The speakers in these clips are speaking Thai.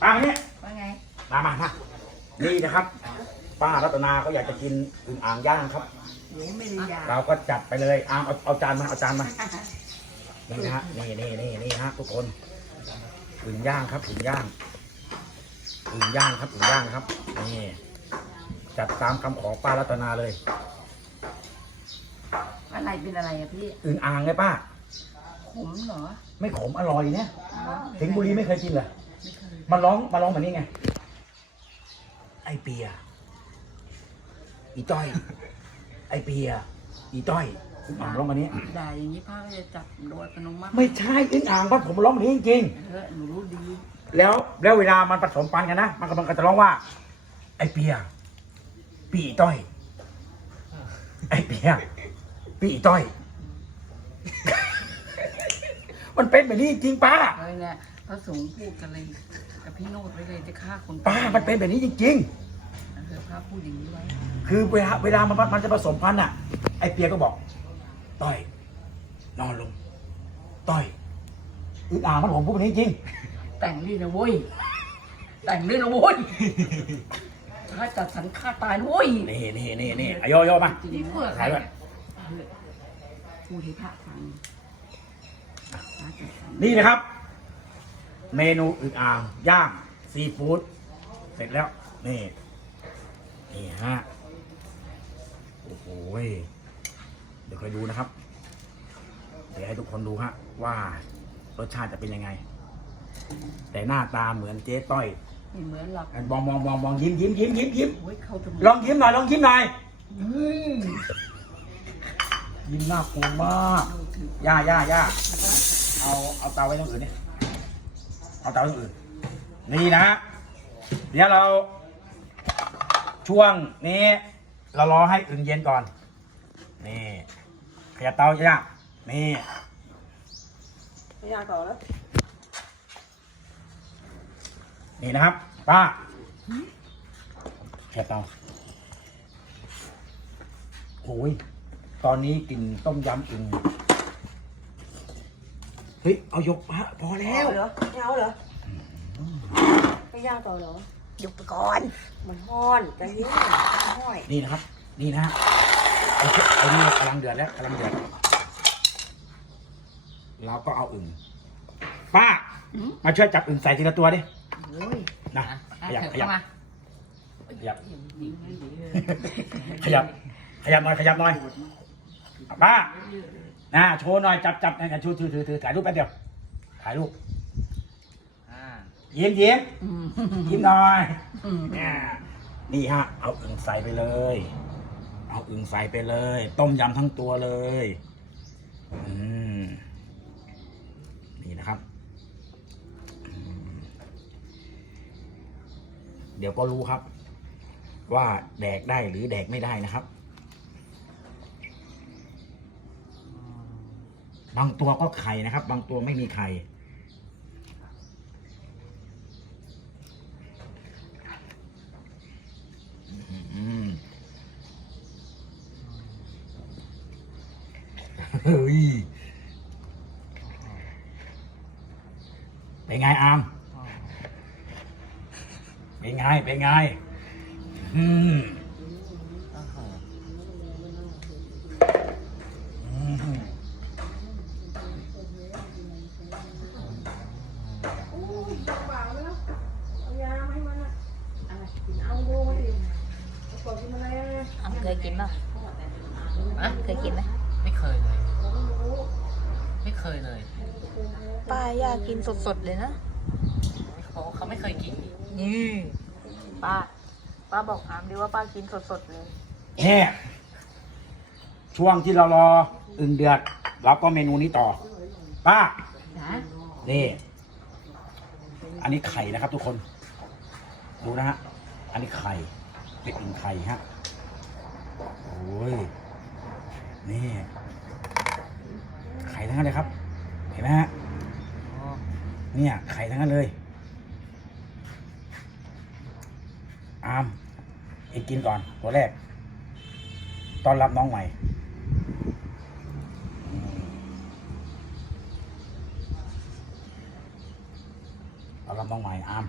ป้ามาเนี่ยว่าไง มามามานี่นะครับ ป้ารัตนาเขาอยากจะกินอึ่งอ่างย่างครับ หนูไม่ได้อยากเราก็จัดไปเลยอามเอาเอาจานมาเอาจานมา นี่นะฮะนี่นี่นี่นี่ฮะทุกคนอึ่งย่างครับอึ่งย่างอึ่งย่างครับอึ่งย่างครับนี่จัดตามคำขอป้ารัตนาเลยอะไรเป็นอะไรอะพี่ อึ่งอ่างไงป้า ขมเหรอไม่ขมอร่อยเนี่ยสิงห์บุรีไม่เคยกินเหรอไม่เคยมาร้องมาร้องแบบนี้ไง ไอเปีย อีต้อย ไอเปีย อีต้อยอึ่งอ่างร้องแบบนี้ ด่าอย่างนี้ป้าก็จะจับโดยอัตโนมัติไม่ใช่อึ่งอ่างบ้านผมร้องแบบนี้จริงๆเออหนูรู้ดีแล้วแล้วเวลามันผสมพันธุ์กันนะมันกำลังจะร้องว่า ไอเปีย ปีต้อย ไอเปียปีต้อย มันเป็นแบบนี้จริงป้าเฮ้ยเนี่ยพระสงฆ์พูดกันเลย กับพี่โนดไว้เลยจะฆ่าคนป้ามันเป็นแบบนี้จริงเออพระพูดอย่างนี้ไว้ๆ คือเวลาเวลามันมันจะผสมพันธุ์อะ ไอเปียก็บอกต้อยนอนลงต้อยอึดอ่างมันผมพูดแบบนี้จริง แต่งนี่นะเว้ยแต่งนี่นะเว้ยถ้าจัดสรรฆ่าตายนะเว้ยนี่นี่นี่นี่อายโยโยมาจริงๆนะถ่ายด้วยพูดให้พระฟังพระจัดสรรนี่นะครับ เมนูอึ่งอ่างย่างซีฟู้ดเสร็จแล้ว นี่ นี่ฮะ โอ้โหยเดี๋ยวคอยดูนะครับ เดี๋ยวให้ทุกคนดูฮะ ว่ารสชาติจะเป็นยังไง แต่หน้าตาเหมือนเจ๊ต้อยไม่เหมือนหรอกมองมองมองมองยิ้มยิ้มยิ้มยิ้มยิ้มโอ้ยเข้าจมูกลองยิ้มหน่อยลองยิ้มหน่อยอืมยิ้มน่ากลัวมากย่าย่าย่าเอาเอาเตาไว้ตรงอื่นนี่ เอาเตาไว้ตรงอื่น นี่นะ เดี๋ยวเราช่วงนี้ เรารอให้อึ่งเย็นก่อน นี่ขยับเตาย่านี่ไม่อยากต่อแล้ว นี่นะครับ ป้าขยับเตาโอ้ยตอนนี้กลินต้มยำอึ่ง เฮ้ย เอายกฮะพอแล้วเหรอไม่เอาเหรอไม่ย่างต่อเหรอหยุดไปก่อน มันห้อนใจเย็นมันห้อยนี่นะครับ นี่นะฮะไอ้เจ้าไอ้นี่กำลังเดือดแล้วกำลังเดือดเราก็เอาอึ่งป้า มาช่วยจับอึ่งใส่ทีละตัวดิโอ้ยนะขยับขยับเข้ามาขยับดีไหมดีเลยขยับ ขยับหน่อยขยับหน่อยป้า นะโชว์หน่อยจับจับนะชูถือถือถือถ่ายรูปแป๊บเดียวถ่ายรูปยิ้มยิ้มอืมยิ้มหน่อยอืมเนี่ยนี่ฮะเอาอึ่งใส่ไปเลย เอาอึ่งใส่ไปเลย ต้มยำทั้งตัวเลยอืมนี่นะครับอืมเดี๋ยวก็รู้ครับ ว่าแดกได้หรือแดกไม่ได้นะครับ บางตัวก็ไข่นะครับ บางตัวไม่มีไข่อืมเฮ้ยเป็นไงอามเป็นไงเป็นไง อืมอืม เอายามาให้มันอะอะไรกินเอาดูมาดิเอาก่อนกินอะไรอะ อ้ำเคยกินป่ะอะ เคยกินไหมไม่เคยเลย ไม่เคยเลยป้าย่ากินสดๆเลยนะเขาบอกว่าเขาไม่เคยกินนี่ป้า ป้าบอกอามดิว่าป้ากินสดๆเลยเนี่ยช่วงที่เรารออึ่งเดือดเราก็เมนูนี้ต่อ ป้า นะนี่ อันนี้ไข่นะครับทุกคน ดูนะฮะ อันนี้ไข่ เป็นอึ่งไข่ฮะ โอ้ย นี่ไข่ทั้งนั้นเลยครับ เห็นไหมฮะเนี่ยไข่ทั้งนั้นเลยอามเอกกินก่อนตัวแรกต้อนรับน้องใหม่อืมต้อนรับน้องใหม่อาม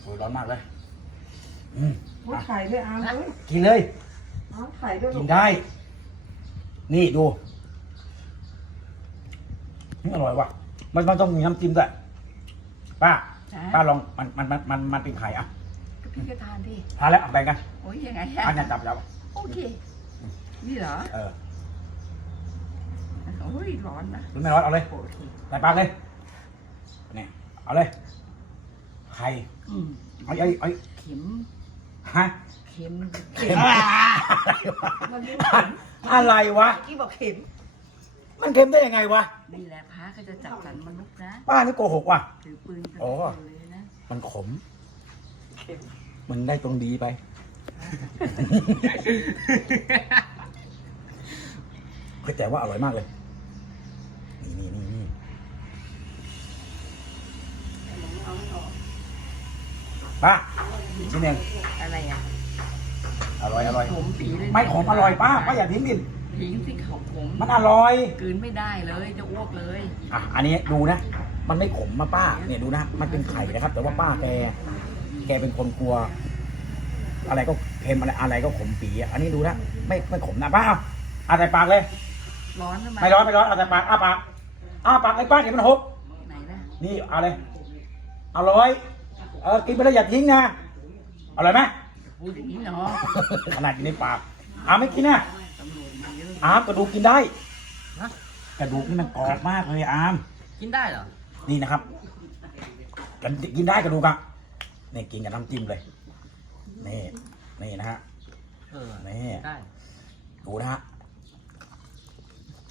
โอ้ยร้อนมากเลยอืมมุดไข่ด้วยอามเอ้ยกินเลยเอาไข่ด้วยกิลูนกได้ นี่ดูนี่อร่อยว่ะ มันมันต้องมีน้ำจิ้มด้วยป้า จ้าป้าลองมันมันมันมันมันเป็นไข่อะพี่ก็ทานดิทานแล้วเอาแบ่งกันโอ้ยยังไงอันนี้จับแล้ว โอเค นี่เหรอเออโอ้ยร้อนนะรู้ไหมร้อนเอาเลยโอเคใส่ปากเลยนี่เอาเลยไข่อืมเอาไอ้ไอ้เข็มฮะเข็มเข็มอะไรวะอะไรวะที่บอกเข็ม มันเค็มได้ยังไงวะ นี่แหละพระก็จะจับสันมนุษย์นะป้านี่โกหกว่ะ ถือปืนจะโอ้เลยนะมันขม มันได้ตรงดีไป เฮ้ยแต่ว่าอร่อยมากเลย นี่นี่นี่นี่ป้าอีกนิดนึงอะไรอะ อร่อยอร่อย ขมปีเลยไม่ขมอร่อยป้าป้าอย่าทิ้งดิทิ้งสิเขาขมมันอร่อยกลืนไม่ได้เลยจะอ้วกเลยอะอันนี้ดูนะ มันไม่ขมมาป้า เนี่ยดูนะมันเป็นไข่นะครับ แต่ว่าป้าแก แกเป็นคนกลัว อะไรก็เค็มอะไรอะไรก็ขมปีอะอันนี้ดูนะไม่ไม่ขมนะป้าเอาเอาใส่ปากเลย ร้อนทำไมไม่ร้อนไม่ร้อนเอาใส่ปากอ้าปากอ้าปากไอ้ป้าเดี๋ยวมันหกไหนนะนี่เอาเลยอร่อยเออกินไปแล้วอย่าทิ้งนะอร่อยไหม พูดอย่างนี้เนาะขนาดอยู่ในปากอ้าไม่กินนะตำรวจมาเยอะอามกระดูกกินได้ฮะกระดูกนี่มันกรอบมากเลยอามกินได้เหรอนี่นะครับกันกินได้กระดูกอะนี่กินกับน้ำจิ้มเลยนี่นี่นะฮะเออนี่ได้ดูนะฮะ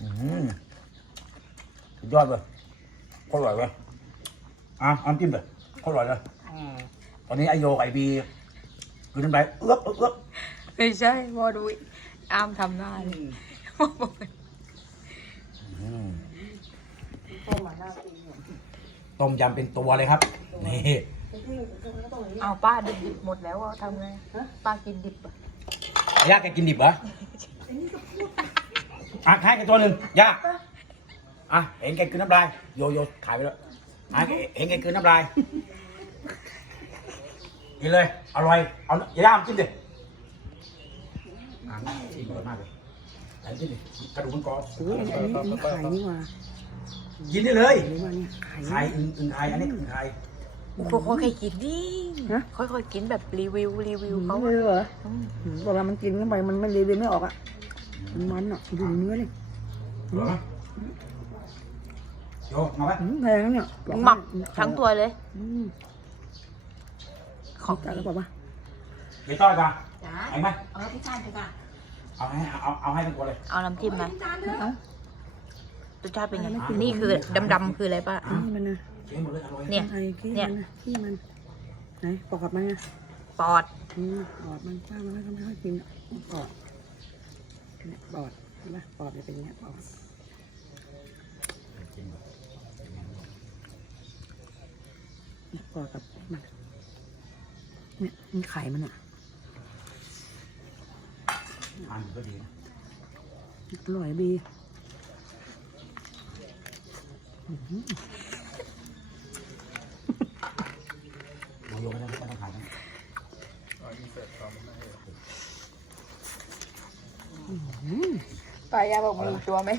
อืมสุดยอดเลยโคตรอร่อยเลยอะเอาน้ำจิ้มเลยโคตรอร่อยเลยอืมตอนนี้ไอโยกับไอบี คือน้ำลายเอื้อกเอื้อกเอื้อกไม่ใช่พอดูอามทำได้เลยอืมต้มยำเป็นตัวเลยครับ นี่เอาป้าดิบดิบหมดแล้วอะทำไงป้ากินดิบอะย่าแกกินดิบเหรออะให้แกตัวหนึ่งย่าอะเห็นแกกินน้ำลายโยโย่ขายไปแล้วอะเห็นแกกินน้ำลาย กินเลย อร่อย เอาอย่าย่ามกินดิอะชิมอร่อยมากเลยไหนกินดิกระดูกมันกรอบอุ้ยอันนี้อันนี้ไข่นี่หว่ากินได้เลยอันนี้ว่าเนี่ยไข่ไข่อึ่งอึ่งไข่อันนี้อึ่งไข่ค่อยๆกินดิฮะ ค่อยๆกินแบบรีวิวรีวิวเขาเขาเลยเหรออืมหืมเวลามันกินเข้าไปมันไม่รีวิวไม่ออกอะมันมันอะดูเนื้อดิเหรอโยมาไหมหืมแพงนะเนี่ยหมักทั้งตัวเลยอืม ของจ่ายแล้วบอกว่าไปต้อยปะจ้าไอ้ไหมเออพี่ชายเถอะค่ะเอาให้เอาเอาให้ทั้งตัวเลย เอาน้ำจิ้มไหมพี่จานเถอะเอ้ารสชาติเป็นไงนี่คือดำๆคืออะไรป้าอันนี้มันนะเจ๊หมดเลยอร่อยเนี่ยไอ้ขี้เนี่มัยนนะขี้มันไหนปอกมันนะปอดอืมปอดมันป้ามันไม่ค่อยกินอะปอดเนี่ยปอดเห็นปะปอดจะเป็นอย่างเงี้ยปอดเนี่ยปอดกับมัน เนี่ยมีไข่มันอะทานก็ดีนะอร่อยดีอื้อหือโยโย่ไม่ต้องไม่ต้องขายนะป้ายาบอกมีตัวไหม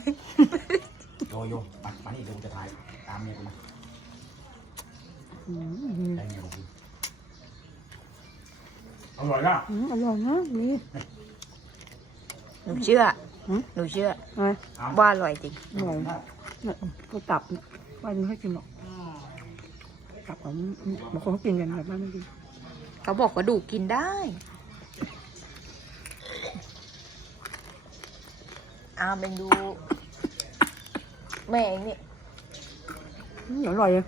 โยโย่มามานี่เดี๋ยวกูจะถ่ายตามเมียกูมาอื้อหือได้เมียกู อร่อยนะอืมอร่อยนะนี่หนูเชื่อหืมหนูเชื่ออะไรเอาว่าอร่อยจริงอร่อยเนี่ยตัวตับเนี่ยบ้านไม่ค่อยกินหรอกตับของบางคนเขากินกันแต่บ้านไม่กินเขาบอกว่าดูกินได้ อาเป็นดู แม่เองนี่อืมอร่อยเลย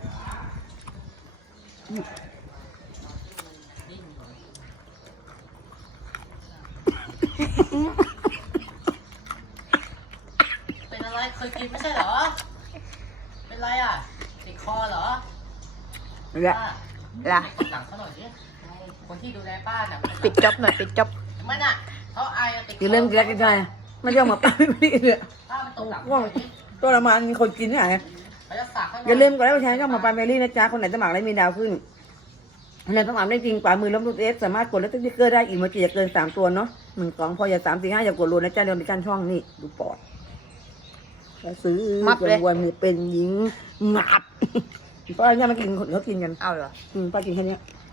เป็น อะไรเคยกินไม่ใช่เหรอ เป็นไรอะติดคอเหรอและป้าละกดหลังเขาหน่อยดิคนที่ดูแลป้าน่ะปิดจ็อบหน่อยปิดจ็อบมันอะเขาไอายติดคกินเรื่องแก๊สได้ไม่ใช่มาป้าไม่ด้เลยป้ามันตกหลังว่าตัวละมันมีคนกินที่ไหนเขาจะสักให้อย่าลืมกดไลค์กดแชร์ช่องหมาปลาเมลี่นะจ๊ะคนไหนสมัครแล้วมีดาวขึ้นในสมามได้จริงปลามือล้มลูกเอสสามารถกดแล้วสติ๊กเกอร์ได้อีกมาจีจะเกินสามตัวเนาะหนึ่งสองพออย่าสามสี่ห้าอย่ากดรัวนะจ๊ะเดี๋ยวมีการช่องนี่ดูปอด แล้วซื้อมับเลย จนวันนี้เป็นหญิงงับป้าเนี่ยมากินคนเขากินกันเอาเหรอ อืมป้ากินแค่เนี้ยอ